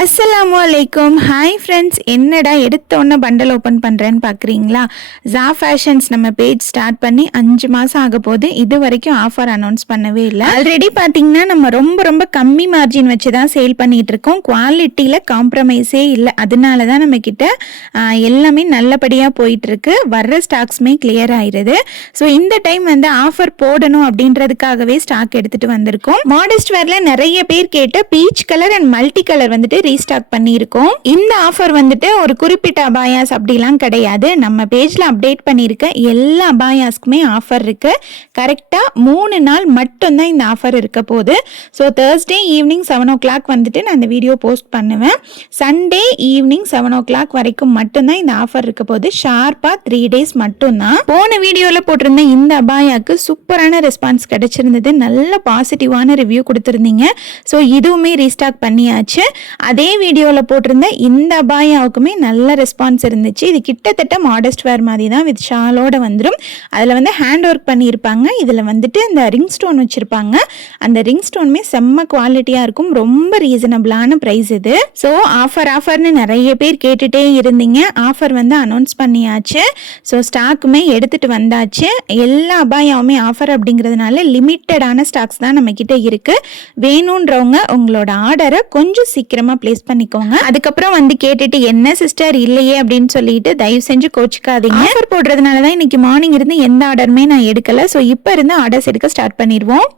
அஸ்ஸலாமு அலைக்கும். Hi friends, என்னடா எடுத்தோன்னே பண்டல் ஓப்பன் பண்ணுறேன்னு பார்க்குறீங்களா? ஜா ஃபேஷன்ஸ் நம்ம பேஜ் ஸ்டார்ட் பண்ணி 5 மாதம் ஆக போது. இது வரைக்கும் ஆஃபர் அனௌன்ஸ் பண்ணவே இல்லை. ஆல்ரெடி பார்த்தீங்கன்னா நம்ம ரொம்ப கம்மி மார்ஜின் வச்சு தான் சேல் பண்ணிகிட்டு இருக்கோம். குவாலிட்டியில் காம்ப்ரமைஸே இல்லை. அதனால தான் நம்மக்கிட்ட எல்லாமே நல்லபடியாக போயிட்டுருக்கு. வர்ற ஸ்டாக்ஸுமே கிளியர் ஆயிடுது. ஸோ இந்த டைம் ஆஃபர் போடணும் அப்படின்றதுக்காகவே ஸ்டாக் எடுத்துகிட்டு வந்திருக்கோம். மாடஸ்ட் வேரில் நிறைய பேர் கேட்ட peach colour and multi colour restock பண்ணியிருக்கோம். இந்த ஆஃபர் ஒரு குறிப்பிட்ட அபாயாஸ் அப்படிலாம் கிடையாது. நம்ம பேஜ்ல அப்டேட் பண்ணியிருக்க எல்லா அபாயாஸ்க்குமே ஆஃபர் இருக்கு. கரெக்டா 3 நாள் மட்டும் தான் இந்த ஆஃபர் இருக்க போகுது. ஸோ Thursday ஈவினிங் 7 o'clock நான் இந்த வீடியோ போஸ்ட் பண்ணுவேன். சண்டே ஈவினிங் 7 o'clock வரைக்கும் மட்டும்தான் இந்த ஆஃபர் இருக்க போகுது. ஷார்ப்பா 3 days மட்டும்தான். போன வீடியோல போட்டிருந்த இந்த அபாயாக்கு சூப்பரான ரெஸ்பான்ஸ் கிடைச்சிருந்தது. நல்ல பாசிட்டிவான ரிவ்யூ கொடுத்துருந்தீங்க. ஸோ இதுவுமே ரீஸ்டாக் பண்ணியாச்சு. அதே வீடியோவில் போட்டிருந்த இந்த அபாயாவுக்குமே நல்ல ரெஸ்பான்ஸ் இருந்துச்சு. இது கிட்டத்தட்ட மாடஸ்ட் வேர் மாதிரி தான், வித் ஷாலோட வந்துடும். அதில் ஹேண்ட் ஒர்க் பண்ணியிருப்பாங்க. இதில் இந்த ரிங் ஸ்டோன் வச்சுருப்பாங்க. அந்த ரிங் ஸ்டோனுமே செம்ம குவாலிட்டியாக இருக்கும். ரொம்ப ரீசனபிளான ப்ரைஸ் இது. ஸோ ஆஃபர்னு நிறைய பேர் கேட்டுகிட்டே இருந்தீங்க. ஆஃபர் அனௌன்ஸ் பண்ணியாச்சு. ஸோ ஸ்டாக்குமே எடுத்துகிட்டு வந்தாச்சு. எல்லா அபாயாவுமே ஆஃபர் அப்படிங்கிறதுனால லிமிட்டடான ஸ்டாக்ஸ் தான் நம்மக்கிட்ட இருக்குது. வேணுன்றவங்க உங்களோட ஆர்டரை கொஞ்சம் சீக்கிரமா பிளேஸ் பண்ணிக்கோங்க. அதுக்கப்புறம் கேட்டுட்டு என்ன சிஸ்டர் இல்லையே அப்படின்னு சொல்லிட்டு தயவு செஞ்சு கோச்சிக்காதீங்க. ஆஃபர் போடுறதுனால தான் இன்னைக்கு மார்னிங் இருந்து எந்த ஆர்டருமே நான் எடுக்கல. ஸோ இப்போ இருந்து ஆர்டர்ஸ் எடுக்க ஸ்டார்ட் பண்ணிடுவோம்.